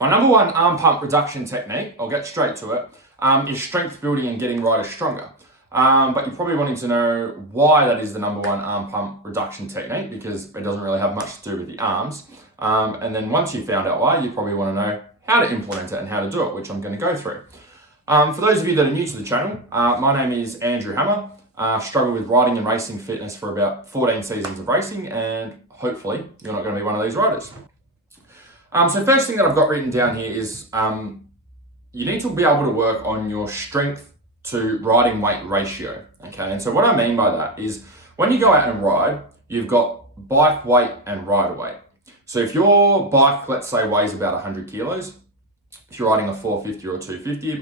My number one arm pump reduction technique, I'll get straight to it, is strength building and getting riders stronger. But you're probably wanting to know why that is the number one arm pump reduction technique, because it doesn't really have much to do with the arms. And then once you've found out why, you probably want to know how to implement it and how to do it, which I'm going to go through. For those of you that are new to the channel, my name is Andrew Hammer. Struggled with riding and racing fitness for about 14 seasons of racing, and hopefully you're not going to be one of these riders. So first thing that I've got written down here is you need to be able to work on your strength to riding weight ratio. Okay, and so what I mean by that is when you go out and ride, you've got bike weight and rider weight. So if your bike, let's say, weighs about 100 kilos, if you're riding a 450 or a 250,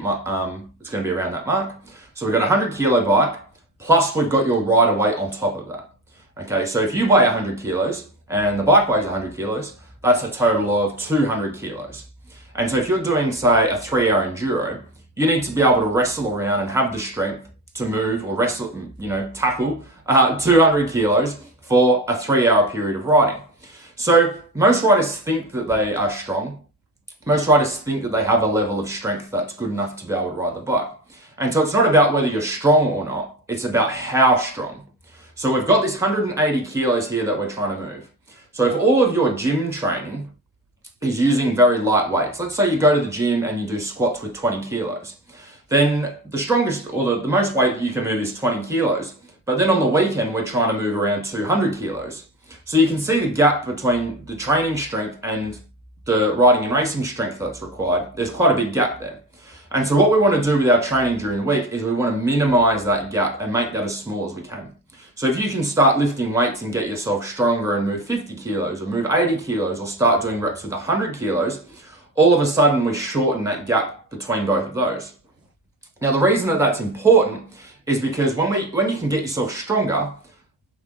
it's going to be around that mark. So we've got a 100 kilo bike, plus we've got your rider weight on top of that. Okay, so if you weigh 100 kilos and the bike weighs 100 kilos, that's a total of 200 kilos. And so if you're doing, say, a 3-hour enduro, you need to be able to wrestle around and have the strength to move or wrestle, tackle 200 kilos for a 3-hour period of riding. So most riders think that they are strong. Most riders think that they have a level of strength that's good enough to be able to ride the bike. And so it's not about whether you're strong or not, it's about how strong. So we've got this 180 kilos here that we're trying to move. So if all of your gym training is using very light weights, let's say you go to the gym and you do squats with 20 kilos, then the strongest or the most weight you can move is 20 kilos. But then on the weekend, we're trying to move around 200 kilos. So you can see the gap between the training strength and the riding and racing strength that's required. There's quite a big gap there. And so what we want to do with our training during the week is we want to minimize that gap and make that as small as we can. So if you can start lifting weights and get yourself stronger and move 50 kilos or move 80 kilos or start doing reps with 100 kilos, all of a sudden we shorten that gap between both of those. Now the reason that that's important is because when you can get yourself stronger,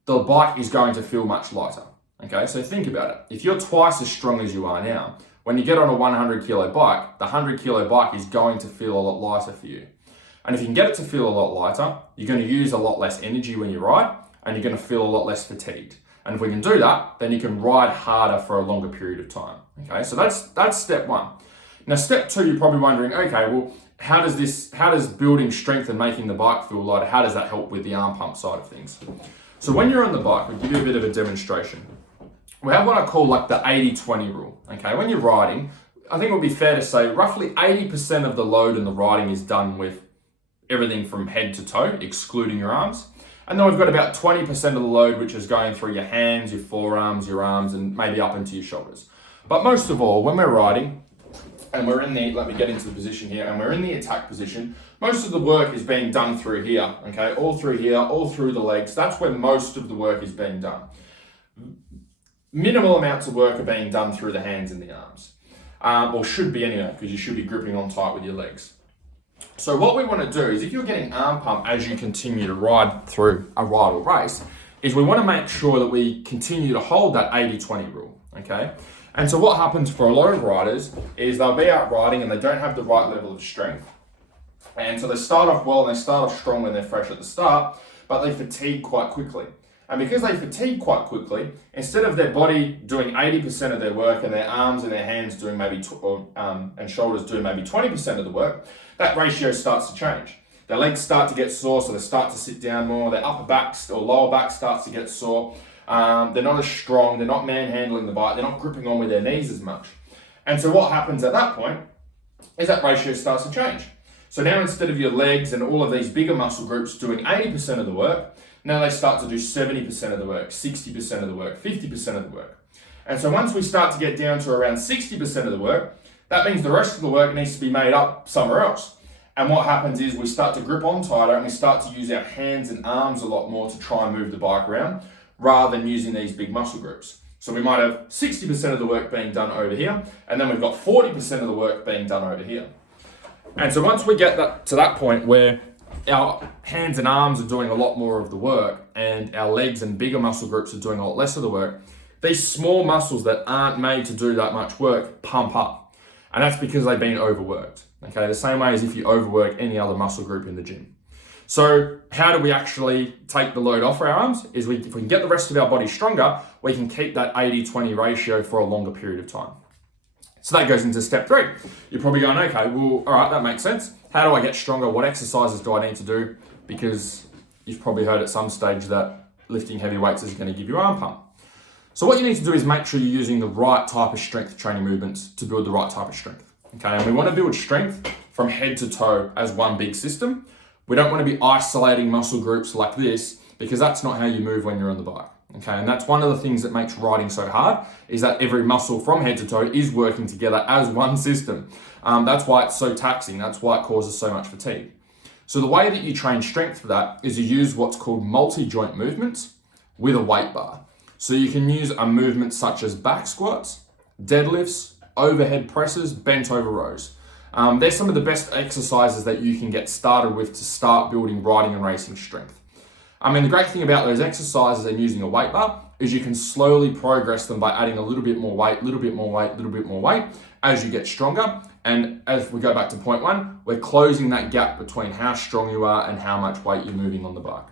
the bike is going to feel much lighter. Okay, so think about it. If you're twice as strong as you are now, when you get on a 100 kilo bike, the 100 kilo bike is going to feel a lot lighter for you. And if you can get it to feel a lot lighter, you're going to use a lot less energy when you ride, and you're going to feel a lot less fatigued. And if we can do that, then you can ride harder for a longer period of time. Okay, so that's step one. Now, step two, you're probably wondering, okay, well, how does building strength and making the bike feel lighter, how does that help with the arm pump side of things? So when you're on the bike, we'll give you a bit of a demonstration. We have what I call like the 80-20 rule. Okay, when you're riding, I think it would be fair to say roughly 80% of the load in the riding is done with everything from head to toe, excluding your arms. And then we've got about 20% of the load, which is going through your hands, your forearms, your arms, and maybe up into your shoulders. But most of all, when we're riding, and we're in the, let me get into the position here, and we're in the attack position, most of the work is being done through here, okay? All through here, all through the legs. That's where most of the work is being done. Minimal amounts of work are being done through the hands and the arms. Or should be anyway, because you should be gripping on tight with your legs. So what we want to do is if you're getting arm pump as you continue to ride through a ride or race, is we want to make sure that we continue to hold that 80-20 rule, okay? And so what happens for a lot of riders is they'll be out riding and they don't have the right level of strength. And so they start off well and they start off strong when they're fresh at the start, but they fatigue quite quickly. And because they fatigue quite quickly, instead of their body doing 80% of their work and their arms and their hands doing maybe, and shoulders doing maybe 20% of the work, that ratio starts to change. Their legs start to get sore, so they start to sit down more. Their upper back or lower back starts to get sore. They're not as strong. They're not manhandling the bike. They're not gripping on with their knees as much. And so what happens at that point is that ratio starts to change. So now instead of your legs and all of these bigger muscle groups doing 80% of the work, now they start to do 70% of the work, 60% of the work, 50% of the work. And so once we start to get down to around 60% of the work, that means the rest of the work needs to be made up somewhere else. And what happens is we start to grip on tighter and we start to use our hands and arms a lot more to try and move the bike around rather than using these big muscle groups. So we might have 60% of the work being done over here, and then we've got 40% of the work being done over here. And so once we get that to that point where our hands and arms are doing a lot more of the work and our legs and bigger muscle groups are doing a lot less of the work, these small muscles that aren't made to do that much work pump up. And that's because they've been overworked. Okay, the same way as if you overwork any other muscle group in the gym. So how do we actually take the load off our arms? If we can get the rest of our body stronger, we can keep that 80-20 ratio for a longer period of time. So that goes into step 3. You're probably going, okay, well, all right, that makes sense. How do I get stronger? What exercises do I need to do? Because you've probably heard at some stage that lifting heavy weights is going to give you arm pump. So what you need to do is make sure you're using the right type of strength training movements to build the right type of strength. Okay, and we want to build strength from head to toe as one big system. We don't want to be isolating muscle groups like this, because that's not how you move when you're on the bike. Okay, and that's one of the things that makes riding so hard, is that every muscle from head to toe is working together as one system. That's why it's so taxing. That's why it causes so much fatigue. So the way that you train strength for that is you use what's called multi-joint movements with a weight bar. So you can use a movement such as back squats, deadlifts, overhead presses, bent over rows. They're some of the best exercises that you can get started with to start building riding and racing strength. I mean, the great thing about those exercises and using a weight bar is you can slowly progress them by adding a little bit more weight, little bit more weight, little bit more weight as you get stronger. And as we go back to point 1, we're closing that gap between how strong you are and how much weight you're moving on the bike.